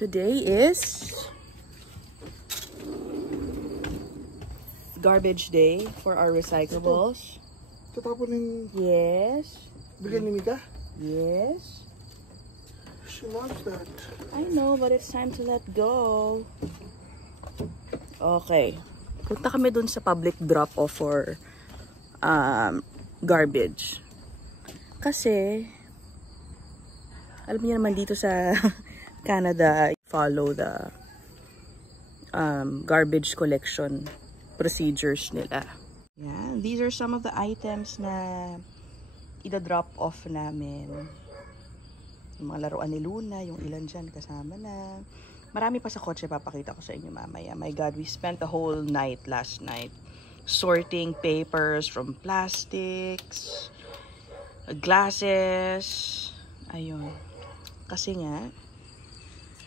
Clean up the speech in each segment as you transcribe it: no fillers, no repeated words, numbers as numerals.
Today is garbage day for our recyclables. Tatapon yung... Yes. Bigyan ni Mika? Yes. She loves that. I know, but it's time to let go. Okay. Punta kami dun sa public drop-off for garbage. Kasi, alam niyo naman dito sa Canada, follow the garbage collection procedures nila. Yeah, these are some of the items na ida-drop off namin. Yung mga laruan ni Luna, yung ilan dyan kasama na. Marami pa sa kotse, papakita ko sa inyo mamaya. My God, we spent the whole night last night sorting papers from plastics, glasses, ayun. Kasi nga,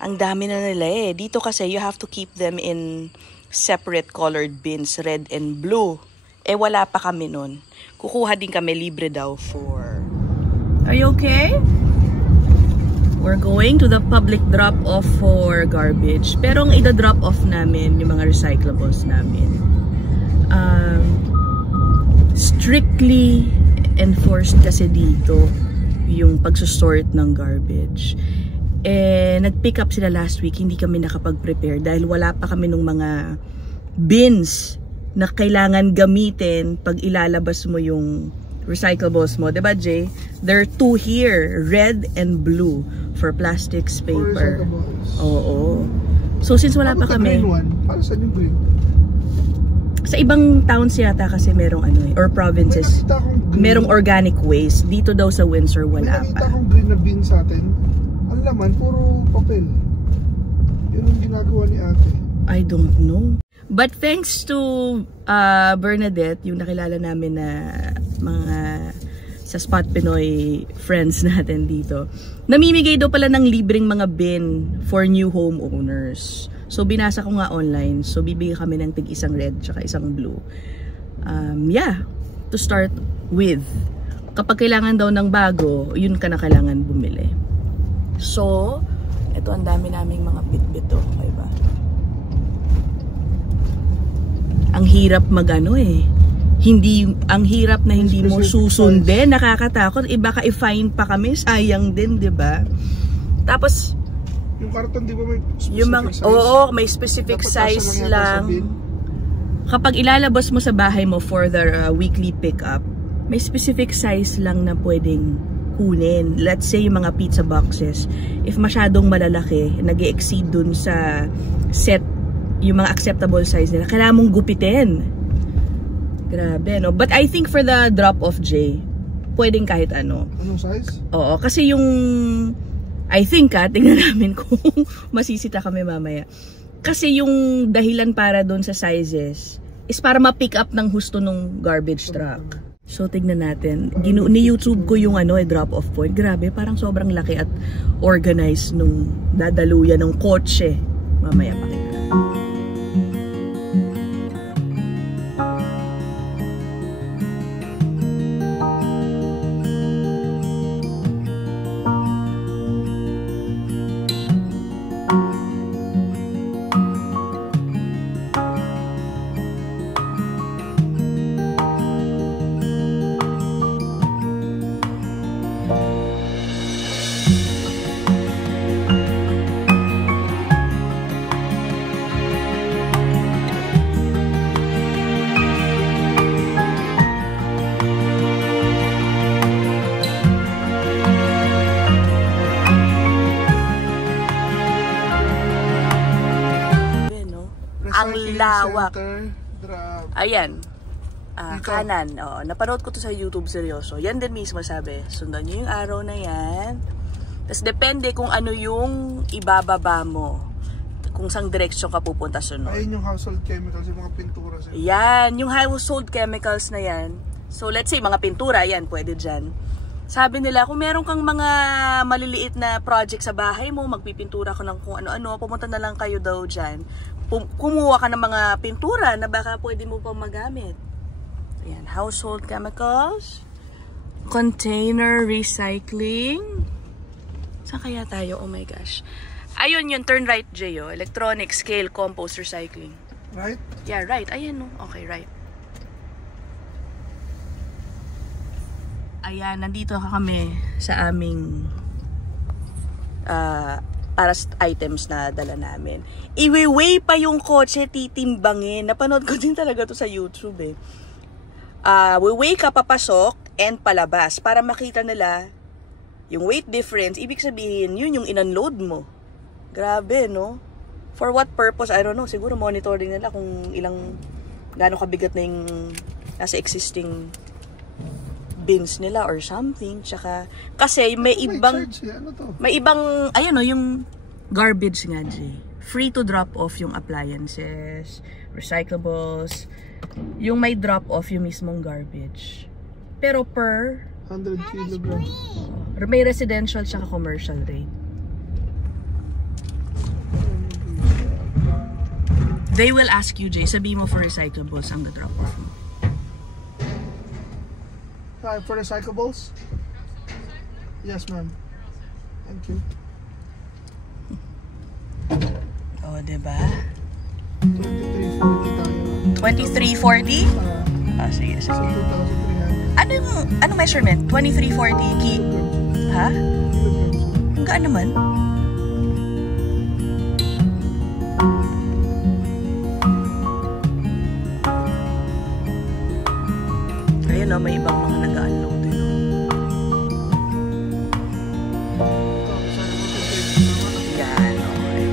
ang dami na nila eh. Dito kasi, you have to keep them in separate colored bins, red and blue. Eh, wala pa kami nun. Kukuha din kami, libre daw for... Are you okay? We're going to the public drop-off for garbage. Pero ang ida-drop-off namin, yung mga recyclables namin, strictly enforced kasi dito yung pagsusort ng garbage. Eh, nag-pick up sila last week, hindi kami nakapag-prepare dahil wala pa kami nung mga bins na kailangan gamitin pag ilalabas mo yung recyclables mo. Diba, Jay? There are two here, red and blue for plastics, paper. Oo. So, since wala pa kami... green one? Para saan yung green? Sa ibang towns yata kasi merong ano eh, or provinces, merong organic waste. Dito daw sa Windsor wala pa. Nakita akong green na bin sa atin. Ang laman, puro papel. Yun ang ginagawa ni ate. I don't know. But thanks to Bernadette, yung nakilala namin na mga sa Spot Pinoy friends natin dito, namimigay daw pala ng libreng mga bin for new homeowners. So binasa ko nga online. So bibigyan kami ng tig isang red tsaka isang blue. Yeah, to start with. Kapag kailangan daw ng bago, yun ka na kailangan bumili. So, ito ang dami naming mga bit-bit to, okay ba? Ang hirap magano eh. Ang hirap na hindi mo susundin, nakakatakot. Baka i-fine pa kami, sayang din, 'di ba? Tapos yung karton, di ba may specific size? Oo, may specific size lang. Kapag ilalabas mo sa bahay mo for the weekly pickup, may specific size lang na pwedeng kunin. Let's say yung mga pizza boxes, if masyadong malalaki, nag-exceed dun sa set, yung mga acceptable size nila, kailangan mong gupitin. Grabe, no? But I think for the drop-off, Jay, pwedeng kahit ano. Anong size? Oo, kasi yung I think tingnan namin kung masisita kami mamaya. Kasi yung dahilan para doon sa sizes is para ma-pick up ng husto ng garbage truck. So tignan natin. Ni YouTube ko yung drop-off point. Grabe, parang sobrang laki at organized nung dadaluyan ng kotse. Mamaya pakita. Ang lawak. Ayan. Kanan. Napanood ko to sa YouTube, seryoso. Yan din mismo sabi. Sundan nyo yung arrow na yan. Tapos depende kung ano yung ibababa mo. Kung sang direksyon ka pupunta sunod. Ayun yung household chemicals, yung mga pintura. Yan. Yung household chemicals na yan. So let's say mga pintura, yan. Pwede dyan. Sabi nila, kung meron kang mga maliliit na project sa bahay mo, magpipintura ka ng kung ano-ano, pumunta na lang kayo daw dyan. Kumuha ka ng mga pintura na baka pwede mo pa magamit. Ayan, household chemicals, container recycling. Saan kaya tayo? Oh my gosh. Ayun yun, turn right, Jay. Electronic, scale, compost, recycling. Right? Yeah, right. Ayan, no. Okay, right. Ayan, nandito kami sa aming para items na dala namin. Iwi-weigh pa yung kotse, titimbangin. Napanood ko din talaga to sa YouTube eh. We-weigh ka papasok and palabas para makita nila yung weight difference. Ibig sabihin, yun yung in-unload mo. Grabe, no? For what purpose? I don't know. Siguro monitoring nila kung gaano kabigat na yung nasa existing bins nila or something. Tsaka, kasi may ibang, may ibang, ayun o, yung garbage nga, Jay. Free to drop off yung appliances, recyclables, yung may drop off yung mismong garbage. Pero per 100 kilograms. May residential tsaka commercial rate. They will ask you, Jay, sabi mo for recyclables ang drop off mo. For recyclables? Yes, ma'am. Thank you. Oh, diba? 2340 tayo. 2340? Sige. So, 2,300. Anong measurement? 2340 ki... Ha? Ang gaan naman. Ayun o, may ibang mga nag-unload din o. Yan, okay.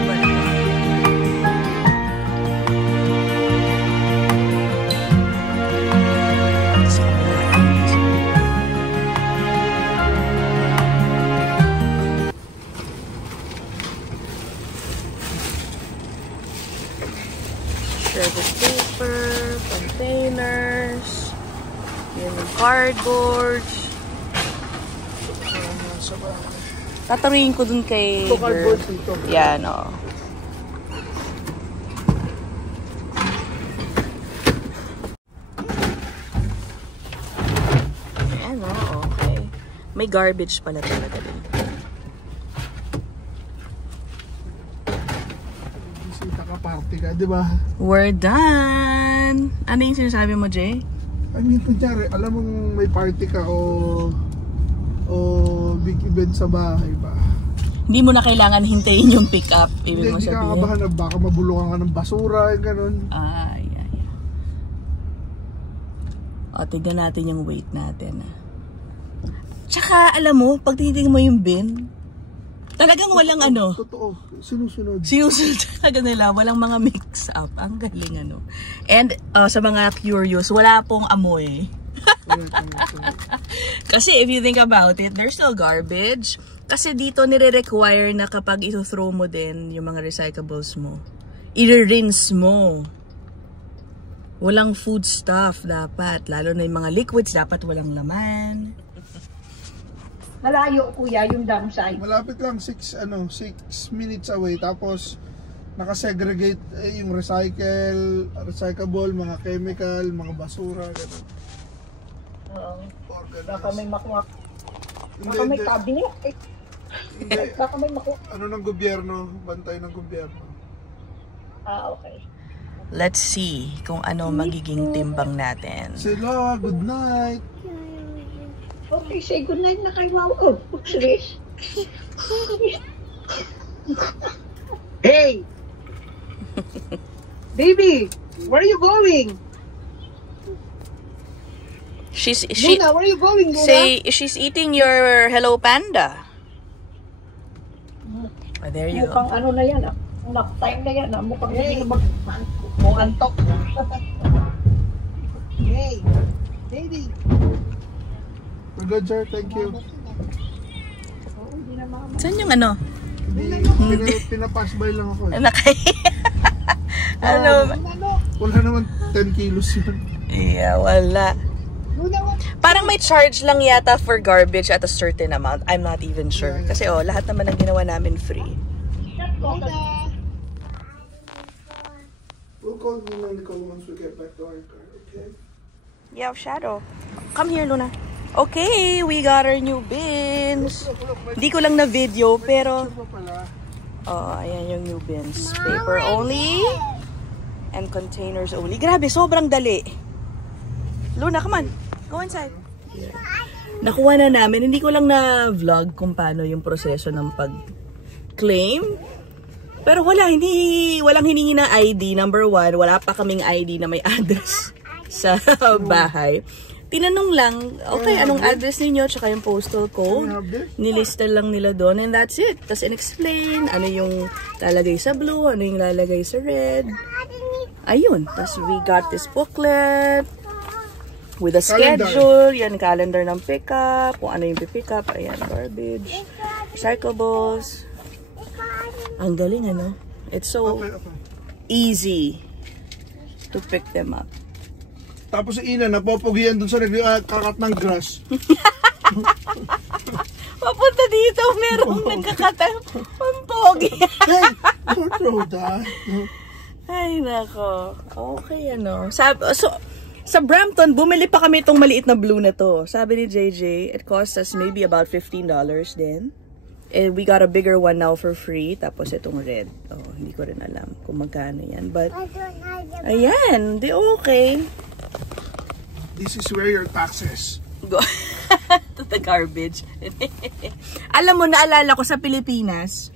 Iba na ba? Sa kabila. Shredded paper, containers, yung cardboards. Tataruin ko dun kay... Ito cardboards dito. Yan, o. Ayan, o. Okay. May garbage pala talaga din. Party ka, di ba? We're done! Ano yung sinasabi mo, Jay? I mean, kunyari, alam mong may party ka o big event sa bahay ba? Hindi mo na kailangan hintayin yung pick up. Ibig mo Hindi ka sabihin. kakabahan na baka mabulungan ka ng basura, gano'n. Yeah. O, tignan natin yung weight natin. Tsaka, alam mo, pag tinitingnan mo yung bin, talagang walang ano. Totoo, sinusunod. Sinusunod talaga nila. Walang mga mix-up. Ang galing ano. And sa mga curious, wala pong amoy. Kasi if you think about it, there's still garbage. Kasi dito nire-require na kapag ito-throw mo din yung mga recyclables mo, i-rinse mo. Walang food stuff dapat. Lalo na yung mga liquids, dapat walang laman. Malayo, kuya, yung downside. Malapit lang, 6 minutes away. Tapos, nakasegregate yung recyclable, mga chemical, mga basura, gano'n. Baka may makuha. Hindi, Baka may hindi. cabinet. Hindi. Baka may makuha. Ano ng gobyerno? Bantay ng gobyerno. Okay. Let's see kung ano magiging timbang natin. Sila, good night. Okay, say good night na kay Wow. Oh, Chris. Hey! Baby, where are you going? Luna, where are you going, Luna? Say she's eating your Hello Panda. There you Mukhang go. ano na yan, nap time na yan, mukhang hindi na mag-antok. Hey, baby. We're good, sir. Thank you. Saan yung ano? Hindi, pinapass by lang ako eh. Ano? Wala naman 10 kilos yun. Yeah, wala. Parang may charge lang yata for garbage at a certain amount. I'm not even sure. Kasi lahat naman ng ginawa namin free. We'll call you, Nicole, once we get back to our car, okay? Yeah, shadow. Come here, Luna. Okay, we got our new bins. Hindi ko lang na video, pero... Oh, ayan yung new bins. Paper only. And containers only. Grabe, sobrang dali. Luna, come on. Go inside. Yeah. Nakuha na namin. Hindi ko lang na vlog kung paano yung proseso ng pag-claim. Pero walang hiningi na ID. Number 1, wala pa kaming ID na may address sa bahay. Tinanong lang, okay, anong address ninyo, tsaka yung postal code. Nilista lang nila doon, and that's it. Tapos in-explain, ano yung lalagay sa blue, ano yung lalagay sa red. Ayun. Tapos we got this booklet with a schedule. Yan, calendar ng pickup. Kung ano yung pick up. Ayan, garbage. Recyclables. Ang galing, ano? It's so easy to pick them up. Tapos si Ina, napopogian dun sa kakat ng grass. Papunta dito, merong nagkakatang pampogi. Hey, don't throw that. Ay, nako. Okay, ano. Sa Brampton, bumili pa kami itong maliit na blue na to. Sabi ni JJ, it cost us maybe about $15 din. And we got a bigger one now for free. Tapos itong red. Oh, hindi ko rin alam kung magkano yan. But, ayan, di okay. This is where your taxes. Go to the garbage. Alam mo, naalala ko sa Pilipinas,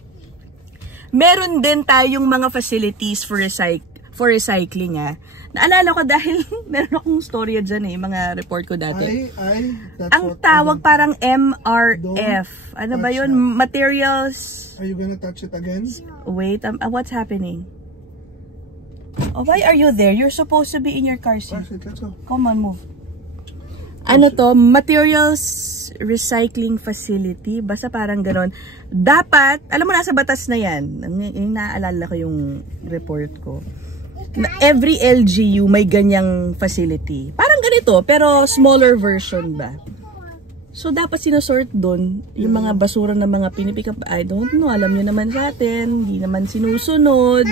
meron din tayong mga facilities for recycling, ah. Naalala ko dahil meron akong storya dyan eh, mga report ko dati. Ang tawag parang MRF. Ano ba yun? Materials. Are you gonna touch it again? Wait, what's happening? Oh, why are you there? You're supposed to be in your car seat. Come on, move. Ano to? Materials Recycling Facility. Basta parang ganon. Dapat, alam mo, nasa batas na yan. Naalala ko yung report ko. Every LGU may ganyang facility. Parang ganito, pero smaller version ba? So, dapat sinasort doon yung mga basura ng mga pinipick up. I don't know. Alam nyo naman sa atin. Hindi naman sinusunod.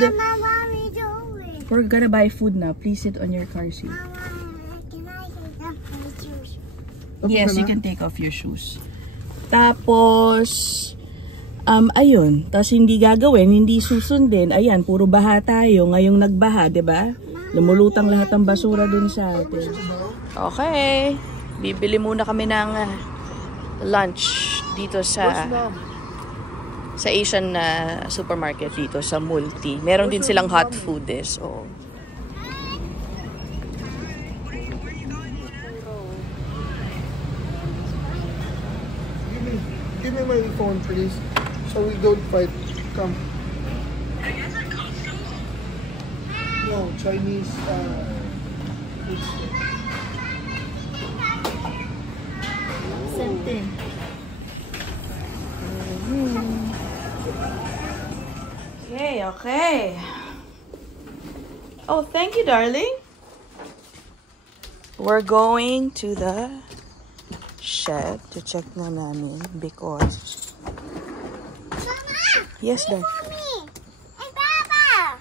We're gonna buy food now. Please sit on your car seat. Yes, you can take off your shoes. Tapos, ayun. Tapos hindi gagawin, hindi susundin. Ayan, puro baha tayo. Ngayong nagbaha, diba? Lumulutang lahat ng basura dun sa atin. Okay. Bibili muna kami ng lunch dito sa Asian supermarket dito sa Multi. Meron din silang hot food eh. So, give me my phone, please, so we don't fight. Come. No, Chinese. same thing. Okay. Oh, thank you, darling. We're going to the shed to check na namin because... Mama! Yes, Dad. Mommy! Hey, Papa!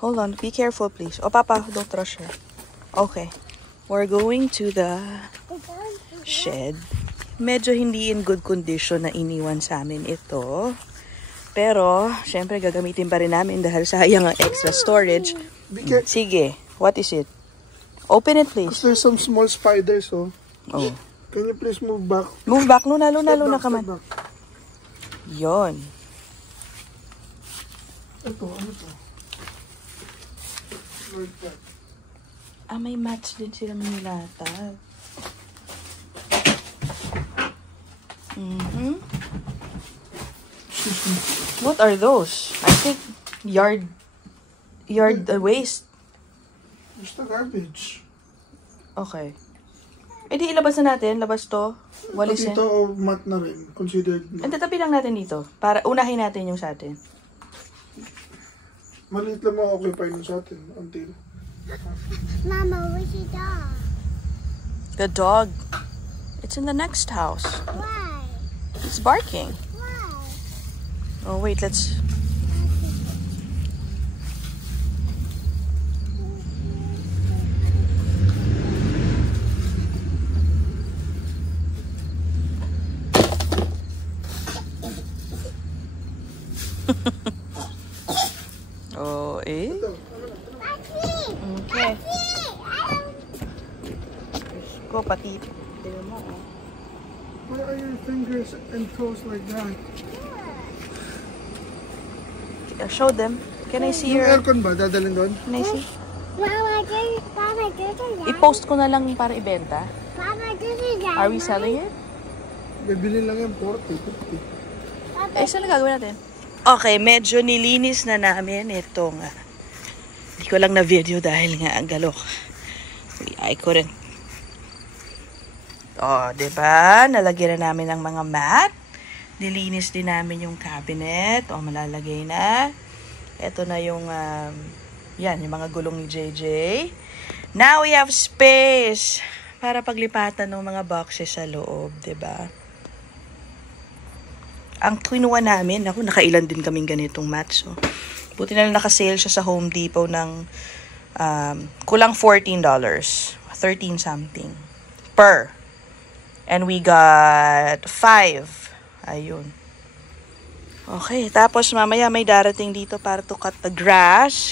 Hold on. Be careful, please. Oh, Papa, don't rush her. Okay. We're going to the shed. Medyo hindi in good condition na iniwan sa amin ito. Pero, syempre, gagamitin pa rin namin dahil sayang ang extra storage. Sige. What is it? Open it, please. There's some small spiders, oh. Oh. Can you please move back? Move back, Luna, come on. Yon. Ito, ano to? Ah, may mats din silang nilatag. What are those? I think yard waste. Just the garbage. Okay. Eh di ilabas na natin. Labas to. Walisin. Ito o mat na rin. Considered mat. Tatabi lang natin dito. Para unahin natin yung sa atin. Maliit lang ma-occupy nun sa atin. Until. Mama, where's the dog? The dog. It's in the next house. Why? It's barking. Why? Oh wait, let's... Oh, eh? Okay. Go, pati. Tignan mo, oh. Why are your fingers and toes like that? Show them. Can I see Yung your... aircon ba? Dadalhin doon? Can I see? Mama, this is that. I-post ko na lang para ibenta. Mama, this is that. Are we selling it? Bibili lang yung 40, 50. Eh, saan na gagawin natin? Okay, medyo nilinis na namin itong... Hindi ko lang na video dahil nga ang galok. I couldn't. Oh, diba? Nalagyan na namin ng mga mat. Nilinis din namin yung cabinet. Oh, malalagay na. Ito na yung... yan, yung mga gulong ni JJ. Now we have space para paglipatan ng mga boxes sa loob, diba? Ang kinuha namin, ako, nakailan din kaming ganitong mat. So, buti na lang nakasale siya sa Home Depot ng kulang $14. 13 something per. And we got 5. Ayun. Okay, tapos mamaya may darating dito para to cut the grass.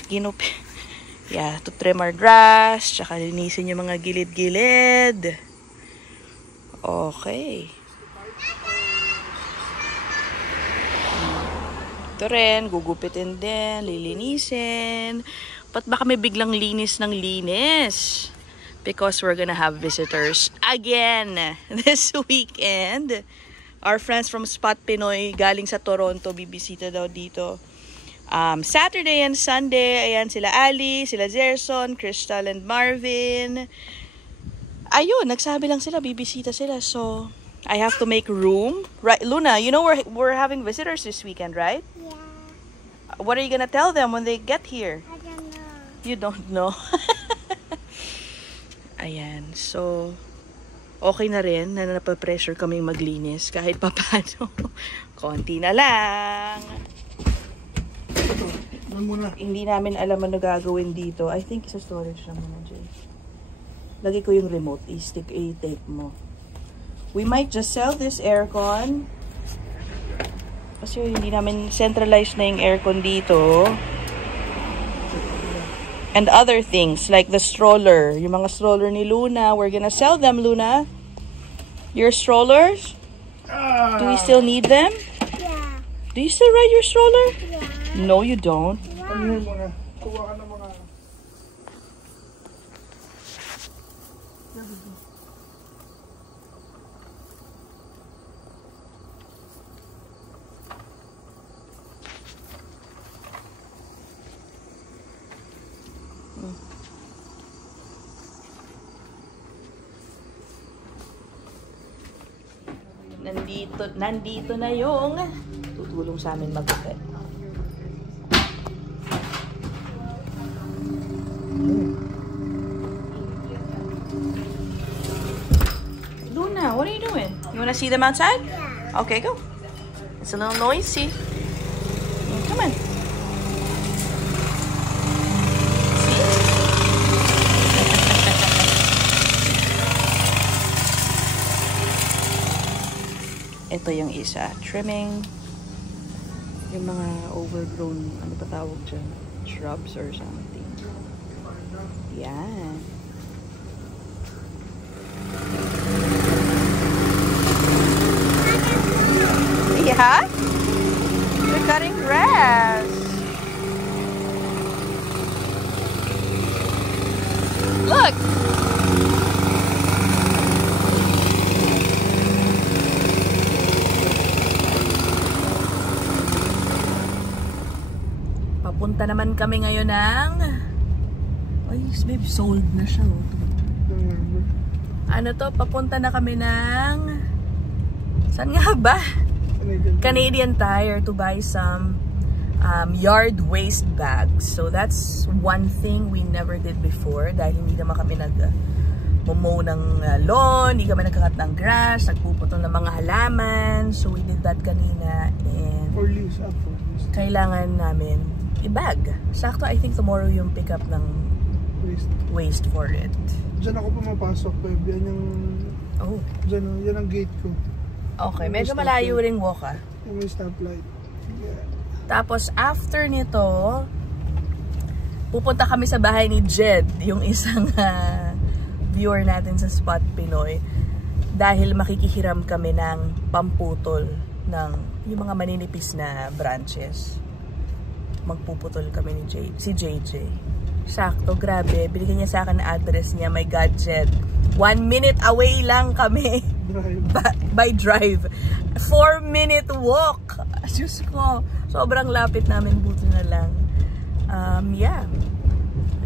Yeah, to trim our grass. Tsaka linisin yung mga gilid-gilid. Okay. Ito rin, gugupitin din, lilinisin. Ba't baka may biglang linis ng linis? Because we're gonna have visitors again this weekend. Our friends from Spot Pinoy galing sa Toronto, bibisita daw dito. Saturday and Sunday, ayan sila Ali, sila Zerson, Crystal and Marvin. Ayun, nagsabi lang sila, bibisita sila. So, I have to make room. Right, Luna, you know we're having visitors this weekend, right? Yeah, What are you gonna tell them when they get here? I don't know. You don't know. Ayan, so okay na rin na napapressure kaming maglinis kahit papano. Konti na lang. Hindi namin alam ano gagawin dito. I think isa storage lang muna, Jay. Lagi ko yung remote. I-tape mo. We might just sell this aircon. Kasi hindi namin centralized na yung aircon dito. And other things like the stroller. Yung mga stroller ni Luna. We're gonna sell them, Luna. Your strollers? Do we still need them? Yeah, Do you still ride your stroller? yeah. No, you don't. Ano yung mga, kuha ka ng mga... Nandito na yung tutulong sa amin magupit. Luna, what are you doing? You wanna see them outside? Yeah. Okay, go. It's a little noisy. Come on. Ito yung isa, trimming yung mga overgrown, ano pa tawag dyan? Shrubs or something. Yan. Yeah? You're cutting grass. Look! Papunta naman kami ngayon ng... Ay, babe, sold na siya. Oh. Ano to? Papunta na kami ng... Saan nga ba? Canadian Tire to buy some yard waste bags. So that's one thing we never did before dahil hindi naman kami nag-mow ng lawn, hindi kami nagkakat ng grass, nagpuputol ng mga halaman. So we did that kanina and kailangan namin i-bag. Sakto, I think tomorrow yung pick up ng waste for it. Diyan ako pumapasok, babe. Yan yung... Oh. Diyan, yan ang gate ko. Okay, medyo malayo ring walk ah. Yung may stoplight. Yeah. Tapos after nito, pupunta kami sa bahay ni Jed, yung isang viewer natin sa Spot Pinoy. Dahil makikihiram kami ng pamputol ng yung mga maninipis na branches. Magpuputol kami ni si JJ. Sakto, grabe. Binigyan niya sa akin na address niya. My God, Jed. 1 minute away lang kami. By drive. 4-minute walk. Diyos ko. Sobrang lapit namin, buti na lang. Yeah.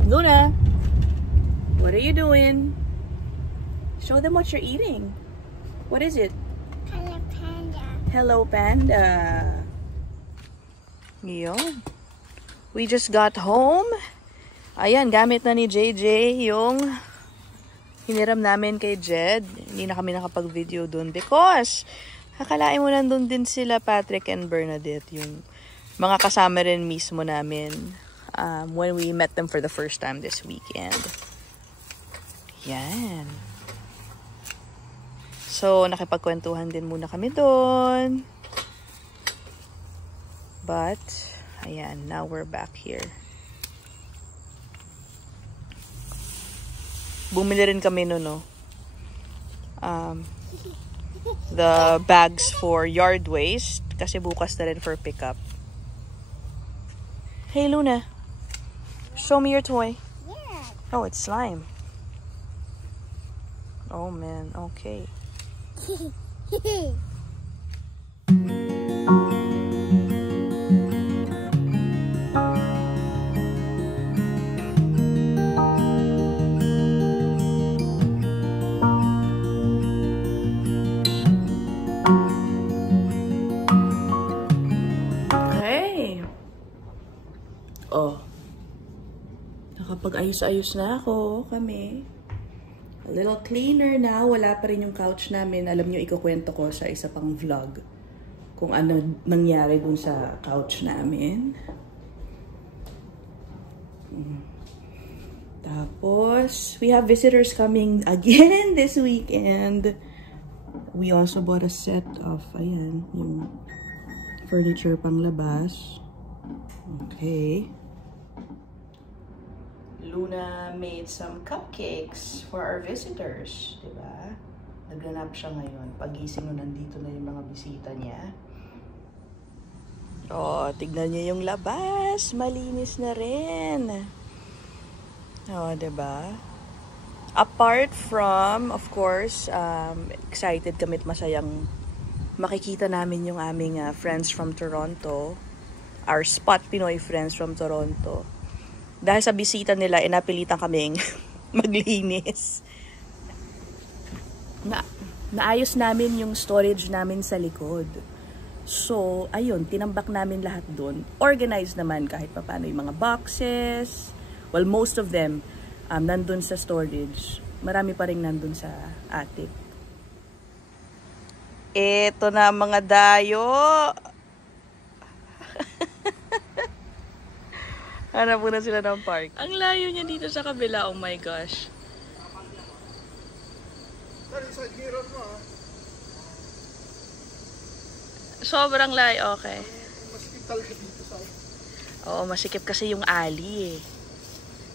Luna, what are you doing? Show them what you're eating. What is it? Hello, Panda. Hello, Panda. Yun. We just got home. Ayan, gamit na ni JJ yung hiniram namin kay Jed. Hindi na kami nakapag-video dun because akalain mo nandun din sila Patrick and Bernadette, yung mga kasama rin mismo namin when we met them for the first time this weekend. Yan. So, nakipagkwentuhan din muna kami doon. But, ayan, now we're back here. Bumili rin kami no, the bags for yard waste kasi bukas na rin for pickup. Hey Luna, show me your toy. Yeah. Oh, it's slime. Oh man, okay. Oh, nakapag-ayos-ayos na ako kami. A little cleaner na. Wala pa rin yung couch namin. Alam nyo, ikukwento ko sa isa pang vlog kung ano nangyari dun sa couch namin. Tapos, we have visitors coming again this weekend. We also bought a set of, ayan, yung furniture pang labas. Okay. Luna made some cupcakes for our visitors, diba? Nagganap siya ngayon. Pagising mo, nandito na yung mga bisita niya. Oh, tignan niyo yung labas. Malinis na rin. Oh, diba? Apart from, of course, excited kami at masayang makikita namin yung aming friends from Toronto. Our Spot Pinoy friends from Toronto. Dahil sa bisita nila, napilitan kaming maglinis. Naayos namin yung storage namin sa likod. So, ayun, tinambak namin lahat doon. Organized naman kahit pa paano yung mga boxes. Well, most of them, nandun sa storage. Marami pa rin nandun sa attic. Eto na mga dayo. Hanap muna sila ng park. Ang layo niya dito sa kabila. Oh my gosh. Sobrang layo. Okay. Masikip talaga dito sa... Oo, masikip kasi yung alley eh.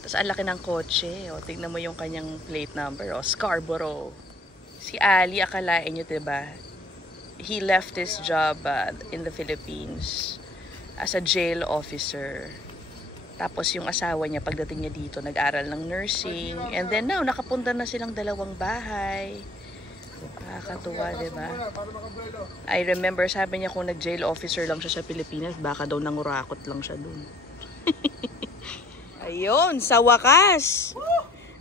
Tapos ang laki ng kotse. O, tignan mo yung kanyang plate number. O, Scarborough. Si Ali, akalain nyo, diba? He left his job in the Philippines as a jail officer. Tapos yung asawa niya, pagdating niya dito, nag-aral ng nursing. And then now, nakapunta na silang dalawang bahay. Nakakatuwa, diba? I remember, sabi niya kung nag-jail officer lang siya sa Pilipinas, baka daw nangurakot lang siya dun. Ayun, sa wakas!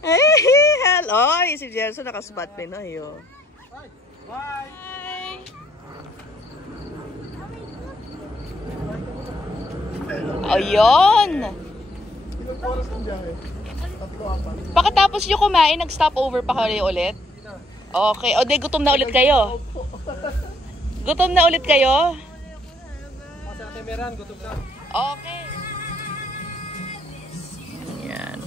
Hello! Si Jelson naka-Spot Pinoy. Bye! Ayun! Ilang oras ng biyahe? 3-4. Pagkatapos nyo kumain, nag-stop over pa kayo ulit? Okay. O, di, gutom na ulit kayo? Gutom na ulit kayo? Okay. Yan.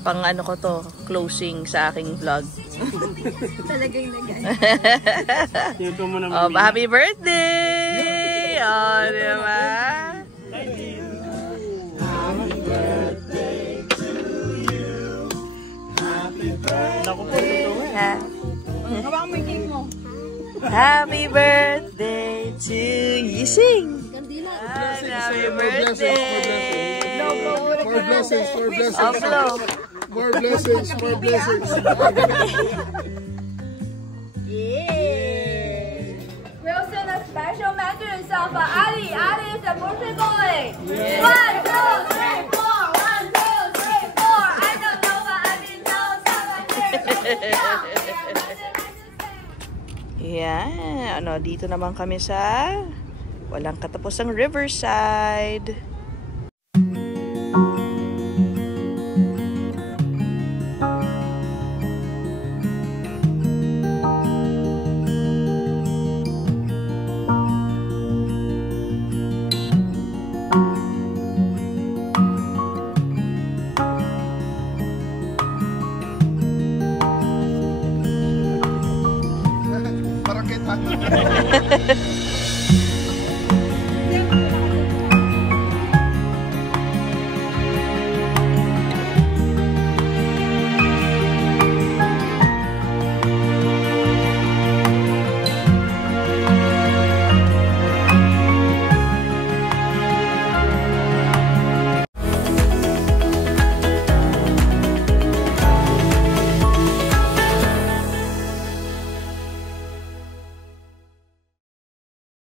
Pang ano ko to, closing sa aking vlog. Talagang nagay. Oh, happy birthday! Oh, diba? Happy birthday to Yising! Happy birthday! More blessings, more blessings. Upload. More blessings, more blessings. We'll send a special message of Ali. Ali is a birthday boy. 1, 2, 3, 4. 1, 2, 3, 4. I don't know what I mean. Yeah, ano, dito naman kami sa walang katapusang Riverside. Parang kita.